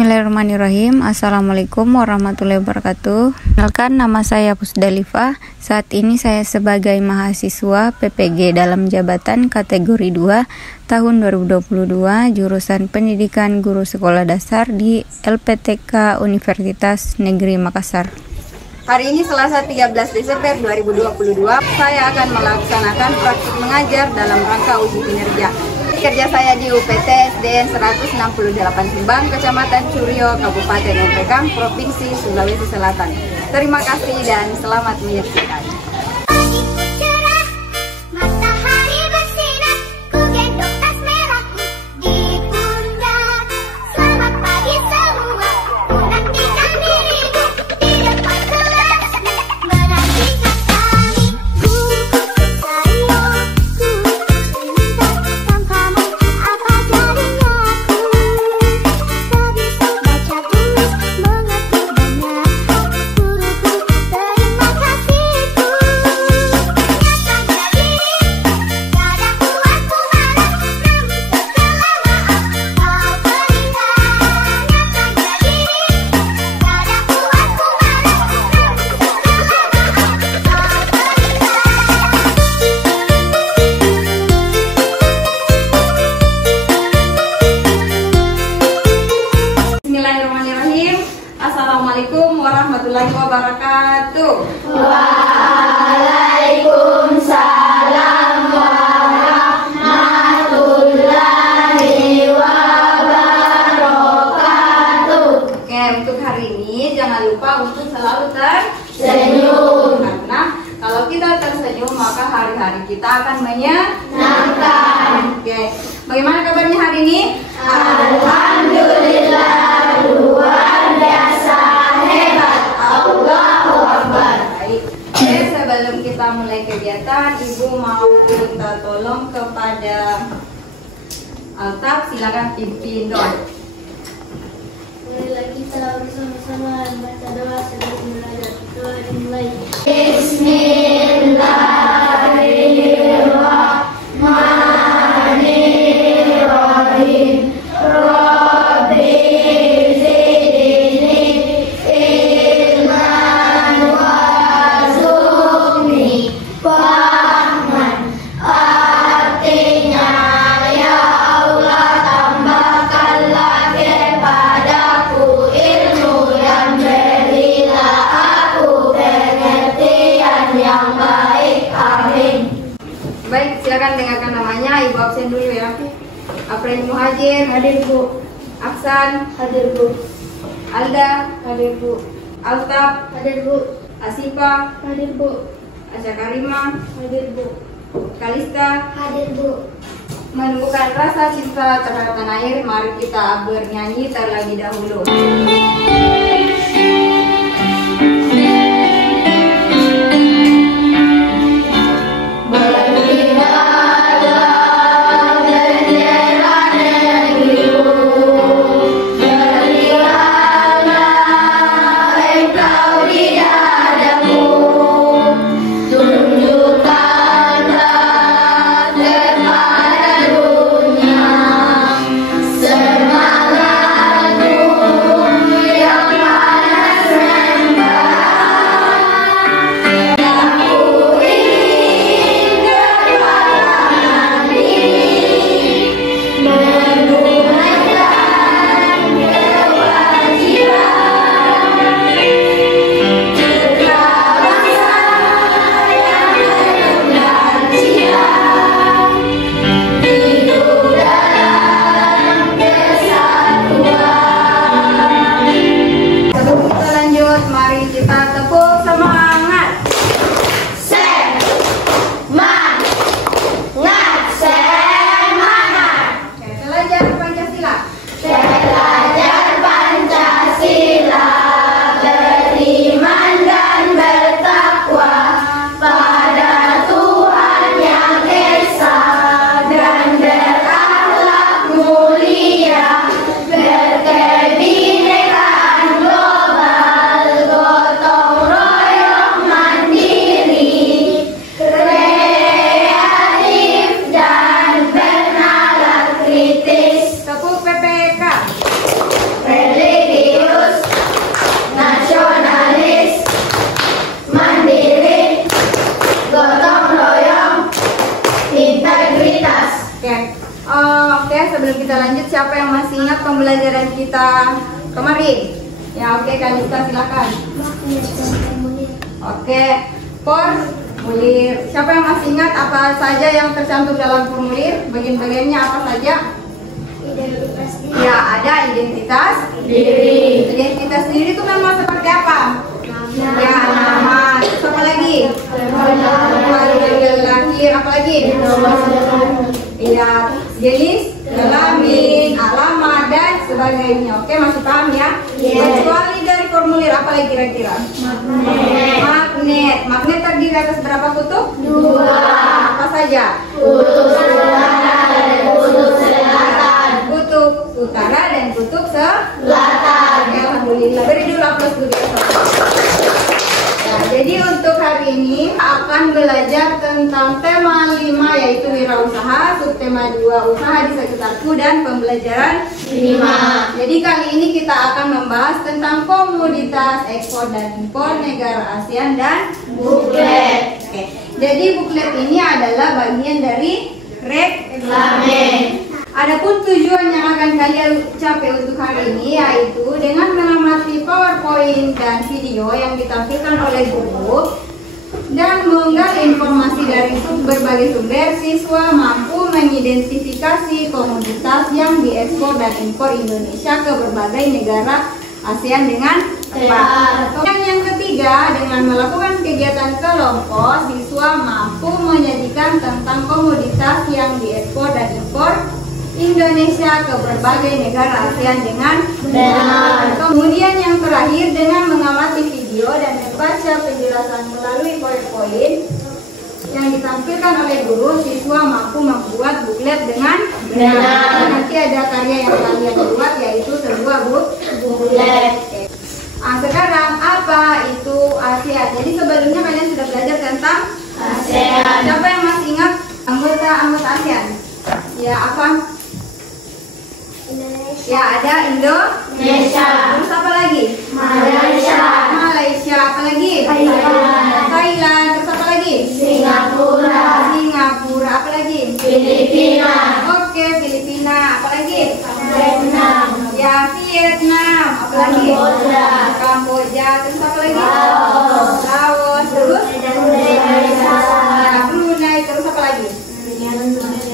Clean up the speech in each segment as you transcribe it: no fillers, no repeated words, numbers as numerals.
Bismillahirrahmanirrahim. Assalamualaikum warahmatullahi wabarakatuh. Kenalkan, nama saya Pusdalifah. Saat ini saya sebagai mahasiswa PPG dalam jabatan kategori 2 tahun 2022 jurusan Pendidikan Guru Sekolah Dasar di LPTK Universitas Negeri Makassar. Hari ini Selasa 13 Desember 2022, saya akan melaksanakan praktik mengajar dalam rangka uji kinerja. Kerja saya di UPT SDN 168 Simbang, Kecamatan Curio, Kabupaten Ompekang, Provinsi Sulawesi Selatan. Terima kasih dan selamat menyaksikan. Assalamualaikum warahmatullahi wabarakatuh. Waalaikumsalam warahmatullahi wabarakatuh. Oke, untuk hari ini jangan lupa untuk selalu tersenyum. Karena kalau kita tersenyum maka hari-hari kita akan menyenangkan. Oke, bagaimana kabarnya hari ini? Alhamdulillah, luar biasa, hebat, Allahu Akbar. Baik. Oke, sebelum kita mulai kegiatan, Ibu mau minta tolong kepada Altaf, silakan pimpin doa. Marilah kita bersama-sama baca doa sebelum belajar. Doa dimulai. Bismillahirrahmanirrahim. Rabbi zidni ilman warzuqni fahman. Artinya, ya Allah, tambahkanlah kepadaku ilmu dan berilah aku pengertian yang baik. Amin. Baik, silakan dengarkan namanya. Ibu absen dulu ya. April Muhajir, Hadir Bu. Aksan, Hadir Bu. Alda, Hadir Bu. Altaf, Hadir Bu. Asifa, Hadir Bu. Asya Karima, Hadir Bu. Kalista. Hadir Bu. Menumbuhkan rasa cinta terhadap tanah air, mari kita bernyanyi terlebih dahulu. Semangatku yang sebelum kita lanjut, siapa yang masih ingat pembelajaran kita kemarin? Ya, oke, Kalista silakan. Oke, formulir. Siapa yang masih ingat apa saja yang tercantum dalam formulir? Bagian-bagiannya apa saja? Identitas diri. Ya, ada identitas diri. Identitas diri itu memang seperti apa? Ya, nama. Terus apa lagi? Tanggal lahir. Apa lagi? Iya, jenis kelamin, alamat dan sebagainya. Oke, masih paham ya? Kecuali dari formulir apa lagi kira-kira? Magnet. Magnet terdiri atas berapa kutub? 2. Apa saja? Kutub utara dan kutub selatan. Alhamdulillah. Beri dulu aplaus dulu. Nah, jadi untuk hari ini akan belajar tentang tema 5 yaitu wirausaha, subtema 2 usaha di sekitarku dan pembelajaran 5. Jadi kali ini kita akan membahas tentang komoditas ekspor dan impor negara ASEAN dan buklet. Oke. Jadi buklet ini adalah bagian dari reklame. Adapun tujuan yang akan kalian capai untuk hari ini yaitu dengan mengamati PowerPoint dan video yang ditampilkan oleh guru dan menggali informasi dari berbagai sumber, siswa mampu mengidentifikasi komoditas yang diekspor dan impor Indonesia ke berbagai negara ASEAN dengan tepat. Yang ketiga, dengan melakukan kegiatan kelompok, siswa mampu menyajikan tentang komoditas yang diekspor dan impor Indonesia ke berbagai negara ASEAN dengan benar. Kemudian yang terakhir, dengan mengamati video dan membaca penjelasan melalui PowerPoint yang ditampilkan oleh guru, siswa mampu membuat buklet dengan benar. Nanti ada karya yang kalian buat yaitu sebuah buklet. Nah, sekarang apa itu ASEAN? Jadi sebelumnya kalian sudah belajar tentang ASEAN. Siapa yang masih ingat anggota ASEAN? Ya, apa? Indonesia. Ya, ada Indonesia. Terus apa lagi? Malaysia. Apa lagi? Thailand. Terus apa lagi? Singapura. Apa lagi? Filipina. Oke, Filipina. Apa lagi? Vietnam. Ya, Vietnam. Apa lagi? Kamboja. Terus apa lagi? Laos. Terus? Brunei. Terus apa lagi?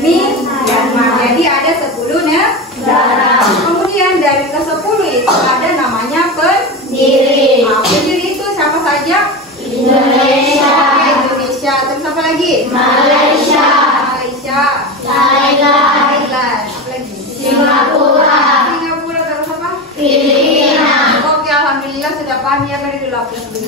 Myanmar. Jadi ada 10 negara. Kemudian dari ke-10 itu ada namanya pendiri. Nah, pendiri itu siapa saja? Indonesia. Indonesia. Terus apa lagi? Malaysia. Thailand. Apa lagi? Singapura. Terus apa? Filipina. Oke, alhamdulillah sudah paham ya. Beri dulu aplaus dulu.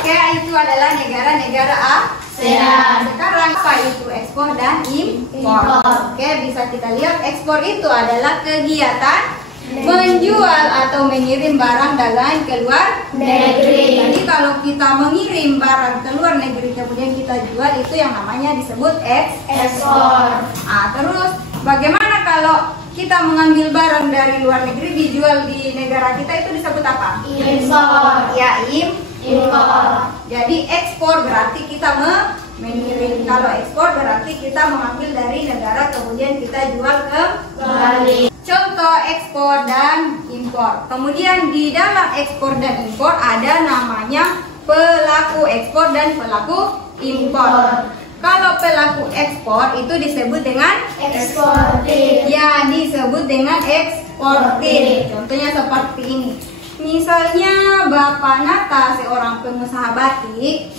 Oke, itu adalah negara-negara ASEAN. Sekarang apa itu ekspor dan impor? Oke, bisa kita lihat ekspor itu adalah kegiatan menjual atau mengirim barang dagangan ke luar negeri. Jadi kalau kita mengirim barang ke luar negeri kemudian kita jual, itu yang namanya disebut ekspor. Nah, terus bagaimana kalau kita mengambil barang dari luar negeri dijual di negara kita, itu disebut apa? Impor. Ya, impor. Jadi ekspor berarti kita mengirim. Kalau ekspor berarti kita mengambil dari negara kemudian kita jual ke Bali. Contoh ekspor dan impor. Kemudian di dalam ekspor dan impor ada namanya pelaku ekspor dan pelaku impor. Kalau pelaku ekspor itu disebut dengan Eksportir. ya, disebut dengan eksportir. Contohnya seperti ini. Misalnya Bapak Nata, seorang pengusaha batik,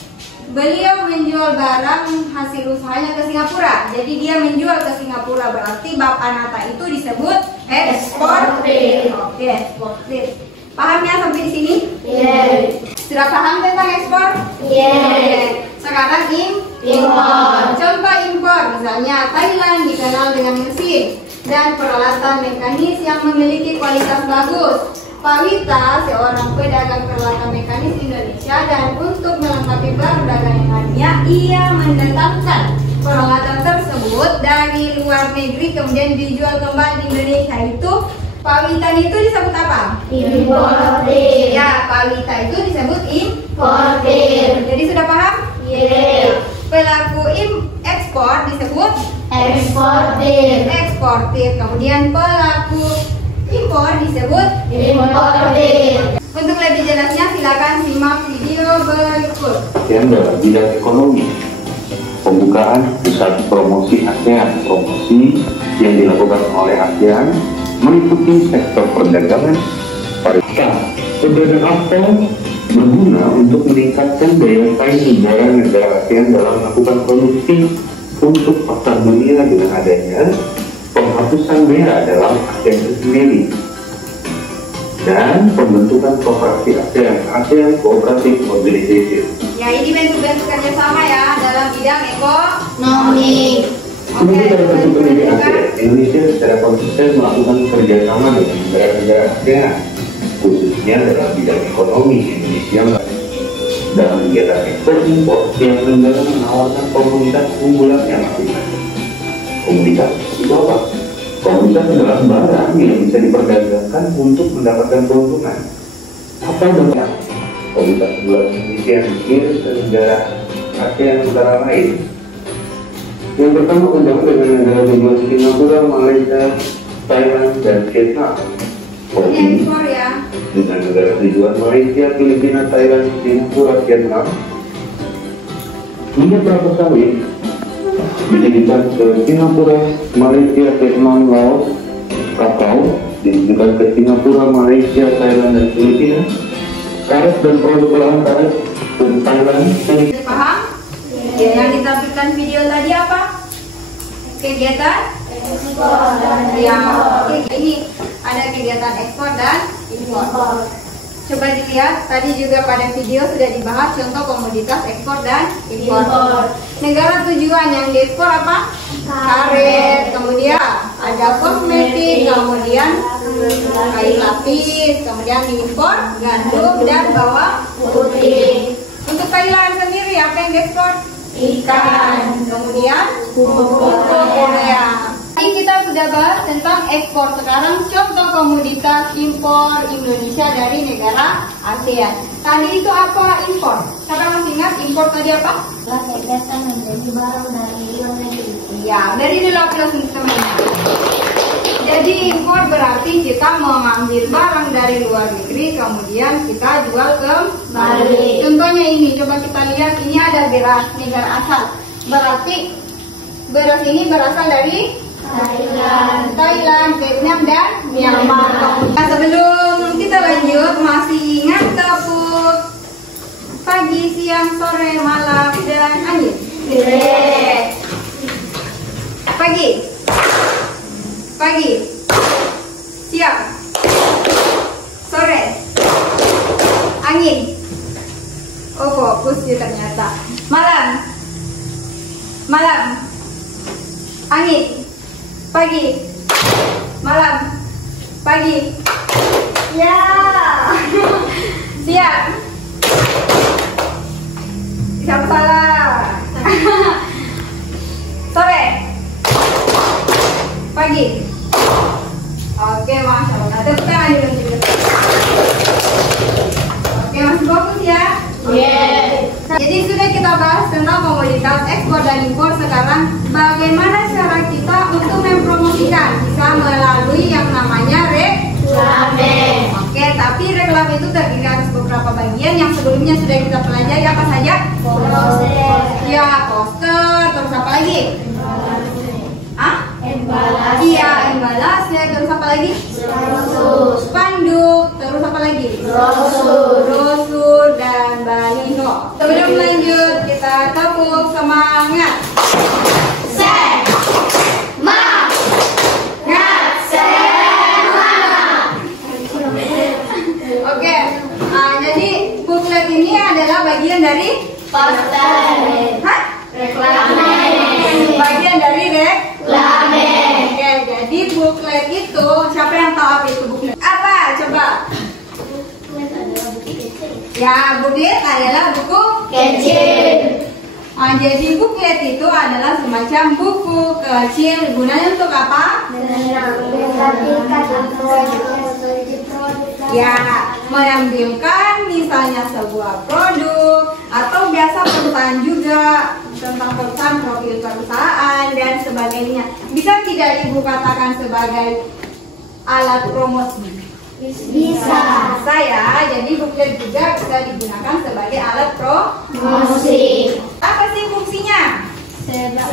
beliau menjual barang hasil usahanya ke Singapura. Jadi dia menjual ke Singapura, berarti Bapak Nata itu disebut eksportir. Oke, eksportir. Paham ya sampai di sini? Yes. Sudah paham tentang ekspor? Yes. Sekarang impor. Contoh impor, misalnya Thailand dikenal dengan mesin dan peralatan mekanis yang memiliki kualitas bagus. Pak Wita, seorang pedagang peralatan mekanis Indonesia, dan untuk melengkapi barang dagangannya, ia mendatangkan peralatan tersebut dari luar negeri kemudian dijual kembali di Indonesia. Itu Pak Wita itu disebut apa? Importir. Ya, Pak Wita itu disebut impor. Importir. Jadi sudah paham? Yes. Pelaku ekspor disebut eksportir. Eksportir. Kemudian pelaku impor disebut Importir. Untuk lebih jelasnya silakan simak video berikut. Yang dalam bidang ekonomi, pembukaan pusat promosi ASEAN. Promosi yang dilakukan oleh ASEAN meliputi sektor perdagangan, pariwisata, dan apel berguna untuk meningkatkan daya saing negara ASEAN dalam melakukan produksi untuk pasar dunia dengan adanya penghapusan bea dalam ASEAN itu sendiri dan pembentukan kooperasi ASEAN Cooperative Organization. Ya, ini bentuk-bentuk kerjasama ya dalam bidang Ekonomi. Sebagai salah satu pendiri ASEAN, Indonesia secara konsisten melakukan kerjasama dengan negara-negara ASEAN, khususnya dalam bidang ekonomi. Indonesia dalam kegiatan ekspor impor yang negara menawarkan komoditas unggulan yang masing-masing. Komoditas itu apa? Komoditas adalah barang yang bisa diperdagangkan untuk mendapatkan keuntungan. Apa dampak komoditas unggulan Indonesia yang dikirim ke negara ASEAN antara lain? Yang pertama, kerjasama dengan negara tujuan Singapura, Malaysia, Thailand, dan Vietnam. Kopi ekspor ya. dengan negara tujuan Malaysia, Filipina, Thailand, Singapura, Vietnam. Minyak kelapa sawit dikirimkan ke Singapura, Malaysia, Vietnam, Laos. Kakao dikirimkan ke Singapura, Malaysia, Thailand, dan Filipina. Karet dan produk olahan karet ke Thailand. Paham? Yang ditampilkan video tadi apa? Kegiatan Ekspor dan ya. impor. Ini ada kegiatan ekspor dan impor. Coba dilihat, tadi juga pada video sudah dibahas contoh komoditas ekspor dan impor. Negara tujuan yang diekspor apa? Karet, kemudian ada kosmetik, kemudian kain lapis, kemudian diimpor gandum dan bawang Putih. Untuk Thailand sendiri apa yang diekspor? Ikan. Kemudian Pupuk Korea. Tadi kita sudah bahas tentang ekspor. Sekarang contoh komoditas impor Indonesia dari negara ASEAN. Tadi itu apa impor? Siapa masih ingat impor tadi apa? Kegiatan menjadi barang dari luar negeri. Ya, dari luar teman-teman. Jadi impor berarti kita mengambil barang dari luar negeri kemudian kita jual kembali. Contohnya ini, coba kita lihat, ini ada beras negara asal. Berarti beras ini berasal dari Thailand, Vietnam, dan Myanmar. Nah, sebelum kita lanjut, masih ingat tepuk pagi, siang, sore, malam, dan angin? Pagi, pagi, siang, sore, angin. Oh, fokus sih ternyata. Malam, malam, angin. Pagi, malam, pagi. Ya. Siang. Siapa salah? Sore. Pagi. Oke, Masya Allah. Tepuk tangan dulu. Oke, masih fokus ya? Jadi sudah kita bahas tentang komoditas ekspor dan impor. Sekarang bagaimana cara kita untuk mempromosikan? Bisa melalui yang namanya reklame. Oke, tapi reklame itu terdiri atas beberapa bagian yang sebelumnya sudah kita pelajari. Apa saja? Poster. Ya, poster. Terus apa lagi? Embalase. Iya, embalase. Terus apa lagi? Spanduk. Terus apa lagi? Brosur dan baliho. Sebelum lanjut, kita tepuk semangat. Oke, jadi booklet ini adalah bagian dari Poster. Hah? Reklame. Bagian dari Reklame. Oke, jadi booklet itu siapa yang tahu apa itu booklet? Apa? Coba. Ya, booklet adalah buku Kecil. Nah, jadi booklet itu adalah semacam buku kecil. Gunanya untuk apa? Ya, menampilkan misalnya sebuah produk atau biasa perusahaan juga tentang profil perusahaan dan sebagainya. Bisa tidak Ibu katakan sebagai alat promosi? Bisa. Saya, jadi buklet juga bisa digunakan sebagai alat promosi. Apa sih fungsinya?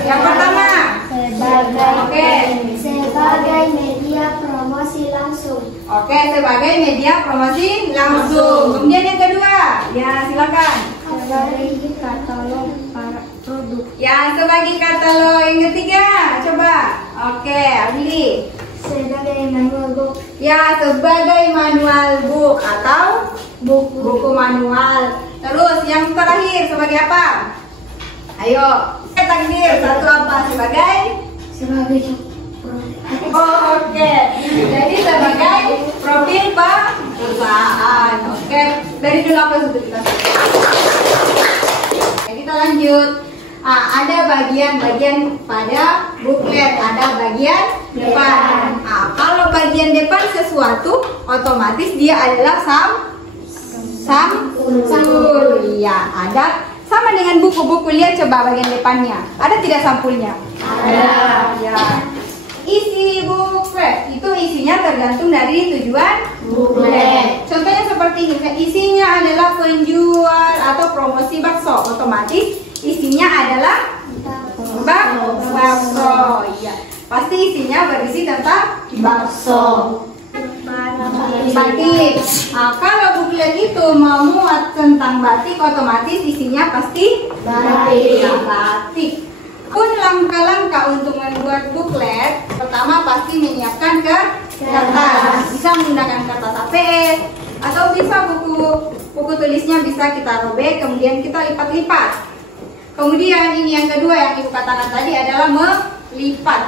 Yang pertama, sebagai media promosi langsung. Oke, sebagai media promosi langsung. Kemudian yang kedua, ya silakan. Sebagai katalog para produk. Ya, sebagai katalog. Yang ketiga, coba. Oke, Abili. Sebagai manual book. Ya, sebagai manual book atau buku manual. Terus yang terakhir sebagai apa? Ayo, takdir. Satu apa? Sebagai? Oke. Jadi sebagai profil perusahaan. Oke. Dari dulu apa sudah kita? Kita lanjut. Ada bagian-bagian pada buklet, ada bagian depan. Kalau bagian depan sesuatu, otomatis dia adalah sampul. Ya, ada sama dengan buku-buku. Lihat coba bagian depannya. Ada tidak sampulnya? Ada. Ya. Isi buklet itu isinya tergantung dari tujuan buklet. Contohnya seperti ini. Isinya adalah penjual atau promosi bakso. Otomatis isinya adalah bakso. Iya. Pasti isinya berisi tentang bakso. Batik. Kalau buklet itu mau muat tentang batik, otomatis isinya pasti batik. Ya, batik. Pun langkah-langkah untuk membuat buklet, pertama pasti menyiapkan kertas. Bisa menggunakan kertas APS atau bisa buku tulisnya bisa kita robek, kemudian kita lipat-lipat. Kemudian ini yang kedua yang Ibu katakan tadi adalah melipat.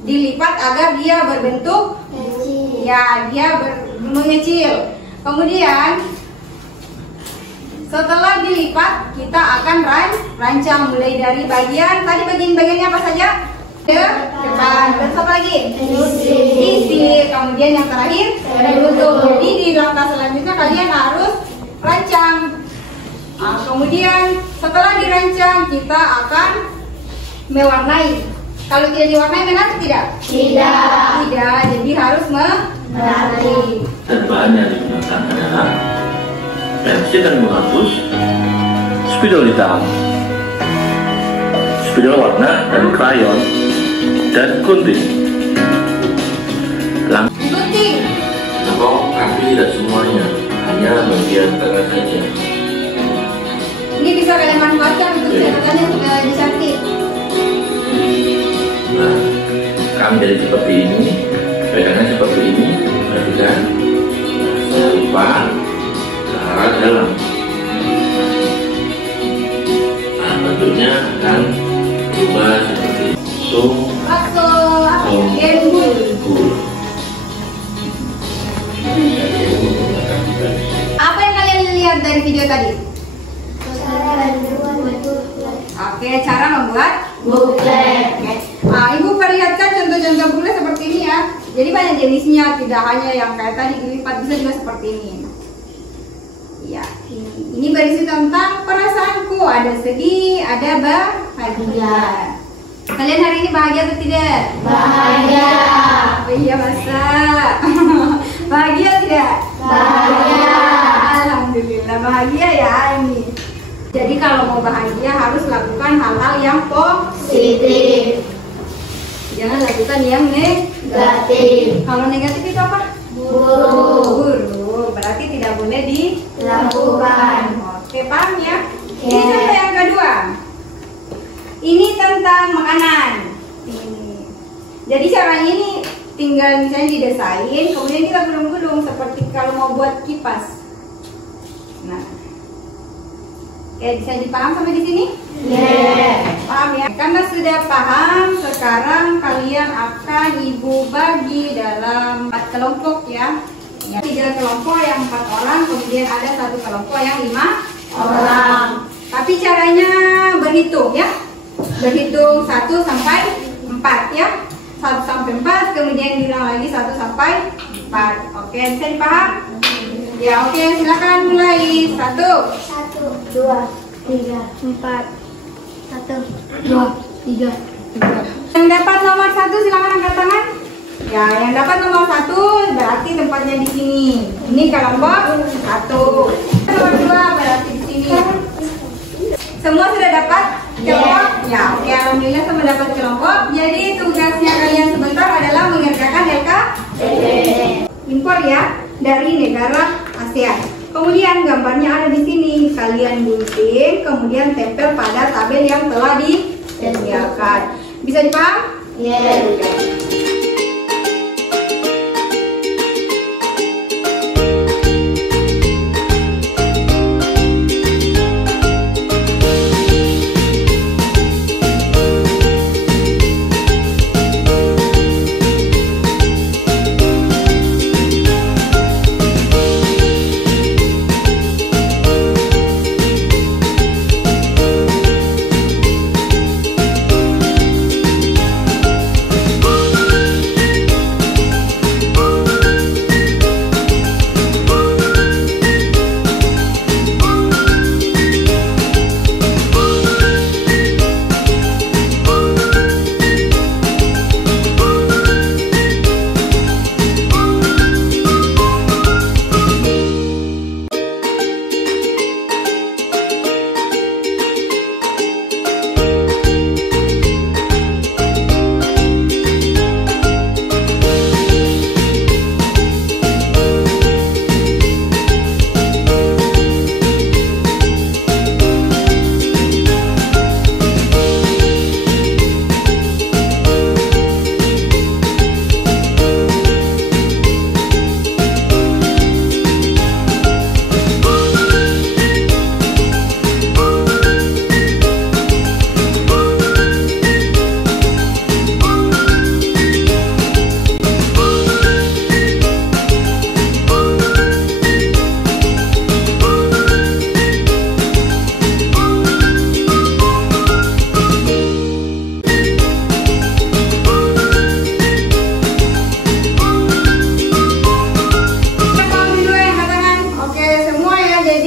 Dilipat agar dia berbentuk Kecil. ya, dia mengecil. Kemudian setelah dilipat kita akan rancang mulai dari bagian-bagiannya apa saja? Depan. Terus apa lagi? Isi. Kemudian yang terakhir berbentuk. Jadi di langkah selanjutnya kalian harus rancang. Kemudian setelah dirancang kita akan mewarnai. Kalau tidak diwarnai benar tidak? Tidak. Jadi harus mewarnai. Dan bahan yang digunakan adalah pensil dan menghapus, spidol hitam, spidol warna dan krayon, dan gunting. Gunting. Tapi tidak semuanya, hanya bagian tengah saja. Ini bisa kalian manfaatkan untuk catatannya dicantik. Nah, kami jadi seperti ini, pegangan seperti ini, perhatikan. Jangan lupa ke arah dalam. Nah, bentuknya akan berubah seperti Bakso gembul. Apa yang kalian lihat dari video tadi? Oke, cara membuat buklet. Ibu perlihatkan contoh-contoh buklet seperti ini ya. Jadi banyak jenisnya, tidak hanya yang kayak tadi dilipat, bisa juga seperti ini. Ya, ini berisi tentang perasaanku. Ada sedih, ada bahagia. Kalian hari ini bahagia atau tidak? Bahagia. Oh iya, masa bahagia tidak? Bahagia. Alhamdulillah bahagia ya ini. Jadi kalau mau bahagia harus lakukan hal-hal yang positif. Jangan lakukan yang negatif. Kalau negatif itu apa? Buruk. Berarti tidak boleh dilakukan. Oke, paham ya? Oke. Ini contoh yang kedua. Ini tentang makanan. Ini. Jadi caranya ini tinggal misalnya didesain, kemudian kita gulung-gulung seperti kalau mau buat kipas. Nah, bisa dipaham sampai di sini? Paham ya? Karena sudah paham, sekarang kalian akan Ibu bagi dalam 4 kelompok ya. 3 kelompok yang 4 orang, kemudian ada 1 kelompok yang 5 orang. Tapi caranya berhitung ya. Berhitung 1 sampai 4 ya. 1 sampai 4, kemudian diulang lagi 1 sampai 4. Oke, bisa dipaham? Ya, oke, silakan mulai. 1, 1, 2, 3, 4. 1, 2, 3. Yang dapat nomor 1 silakan angkat tangan. Ya, yang dapat nomor 1 berarti tempatnya di sini. Ini kelompok 1. Nomor 2 berarti di sini. Semua sudah dapat kelompok? Ya, oke, alhamdulillah semua dapat kelompok. Jadi tugasnya kalian sebentar adalah mengerjakan LKPD impor ya dari negara ASEAN. Kemudian gambarnya ada di sini. Kalian gunting, kemudian tempel pada tabel yang telah disediakan. Bisa dipaham? Yes.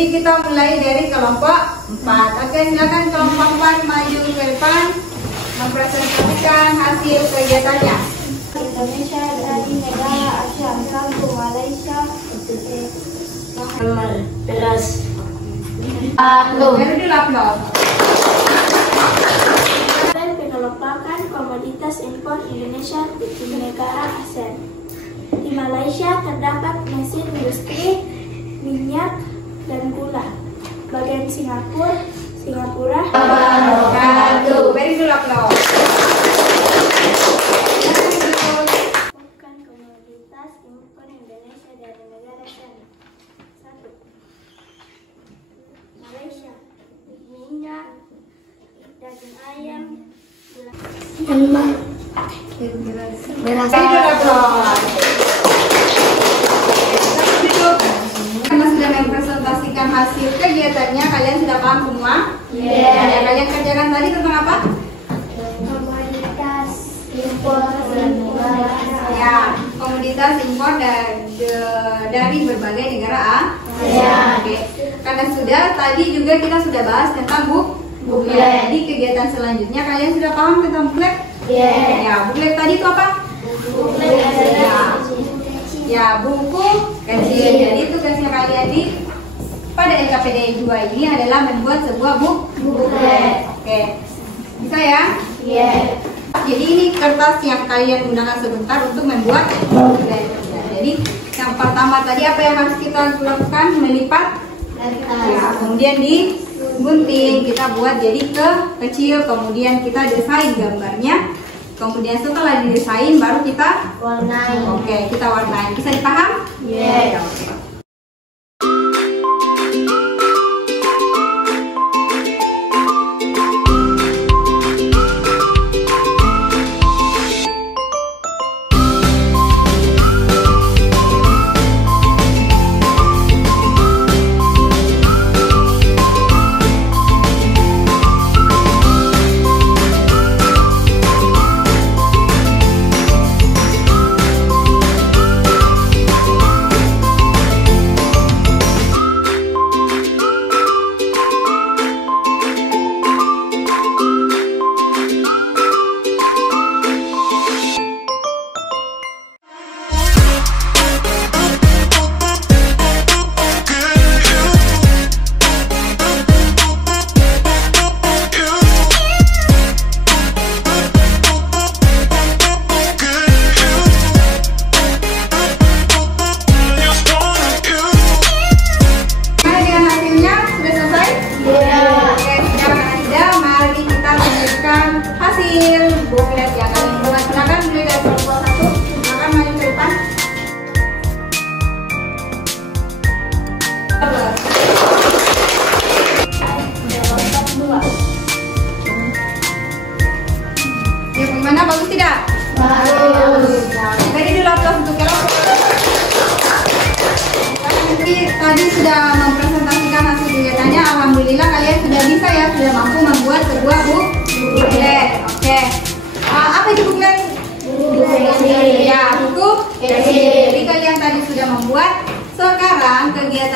Kita mulai dari kelompok 4. Oke, silakan kelompok 4 maju ke depan mempresentasikan hasil kegiatannya. Indonesia dari negara ASEAN, kampung Malaysia, beras. Baru dilapor. Pengelompokan komoditas impor Indonesia di negara ASEAN. Di Malaysia terdapat mesin industri minyak dan gula. Bagian Singapura. Beri dulu aplaus. Bukan komoditas impor Indonesia dari negara ASEAN. 1. Malaysia, minyak, daging ayam, gula. Beras. Beri dulu aplaus. Karena sudah mempresentasikan hasil kegiatannya, kalian sudah paham semua? Yang kalian kerjakan tadi tentang apa? Komoditas impor Ya, komoditas impor dari berbagai negara Oke. Karena tadi juga kita sudah bahas tentang booklet. Jadi kegiatan selanjutnya kalian sudah paham tentang booklet? Ya, booklet tadi itu apa? Ya, buku kecil. Jadi tugasnya kalian pada LKPD 2 ini adalah membuat sebuah booklet. Oke. Bisa ya? Jadi ini kertas yang kalian gunakan sebentar untuk membuat booklet. Jadi yang pertama tadi apa yang harus kita lakukan? Melipat. Ya, kemudian digunting, kita buat jadi kecil, kemudian kita desain gambarnya. Kemudian setelah didesain baru kita warnai. Oke, kita warnai. Bisa dipaham? Ya, oke.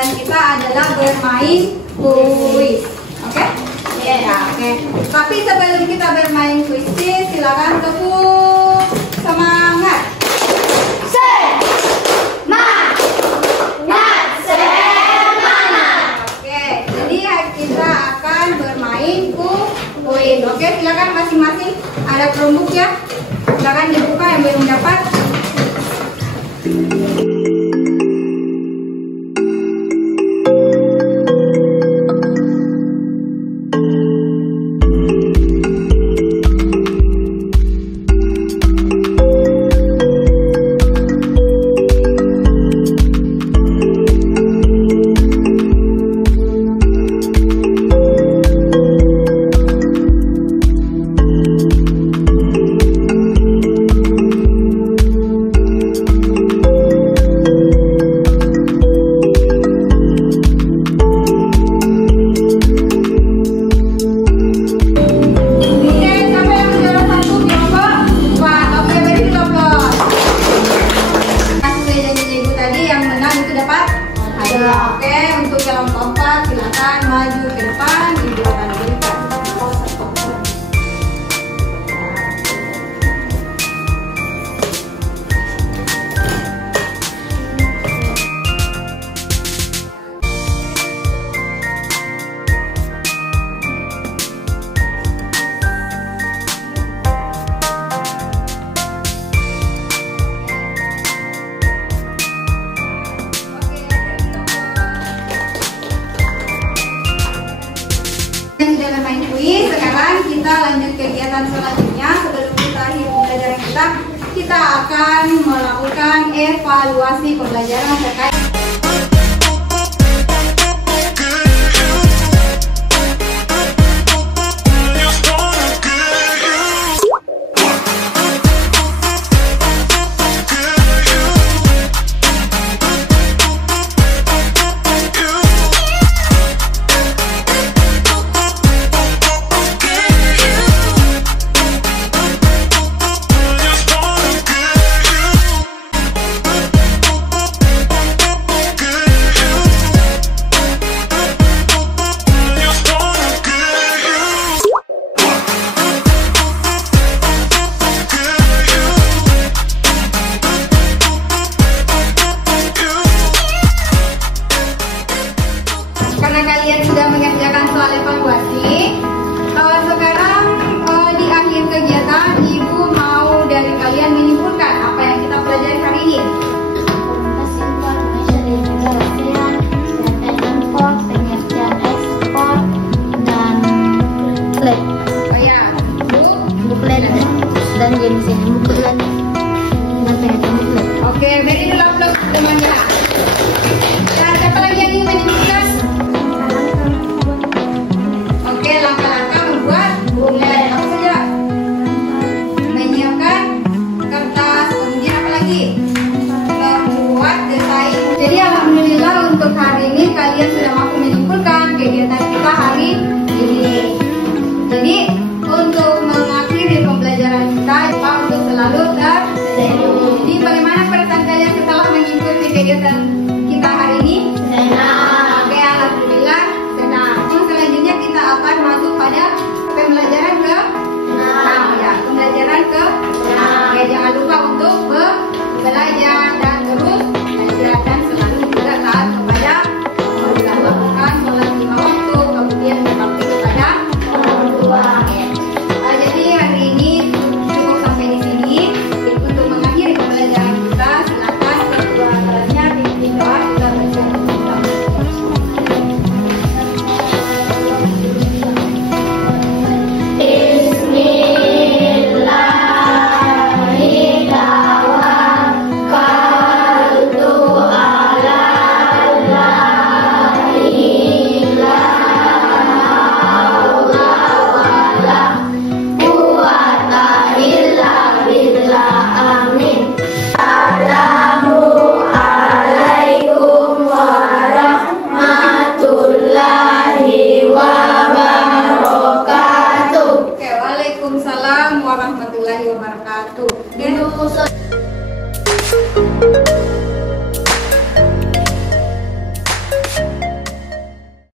kegiatan kita adalah bermain kuis. Oke? Ya, oke. Tapi sebelum kita bermain kuis, silakan tepuk semangat. Oke, jadi kita akan bermain kuis. Oke, silakan masing-masing ada Chromebook ya. Silakan dibuka yang belum dapat. Oke, untuk yang keempat silakan maju ke depan, ibu akan berikan. Sudah main kuis, sekarang kita lanjut kegiatan selanjutnya. Sebelum kita akhiri pembelajaran kita akan melakukan evaluasi pembelajaran terkait. Karena kalian sudah mengerjakan soal evaluasi, sekarang di akhir kegiatan Ibu mau dari kalian menyimpulkan apa yang kita pelajari hari ini. Dan jenis ini buklet dan pengertian buklet. Oke, beri dulu temannya. Dan siapa lagi yang ingin menyimpulkan? Oke, langkah-langkah membuat buklet. Apa saja? Menyiapkan kertas, kemudian apa lagi? Membuat desain. Jadi alhamdulillah untuk hari ini kalian sudah mampu menyimpulkan kegiatan kita hari ini. Jadi untuk mengakhiri pembelajaran kita untuk selalu tersenyum. Jadi bagaimana perasaan kalian setelah mengikuti kegiatan kita hari ini? Senang. Oke, alhamdulillah senang. Selanjutnya kita akan masuk pada pembelajaran ke 6 ya. Pembelajaran ke 6. Oke, jangan lupa untuk belajar dan terus belajar dan selalu juga taat kepada melakukan sholat 5 waktu, kemudian berbakti kepada orang tua. Jadi hari ini cukup sampai di sini. Untuk mengakhiri pembelajaran kita, silakan kedua antaranya pimpin doa kita baca. Waalaikumsalam warahmatullahi wabarakatuh.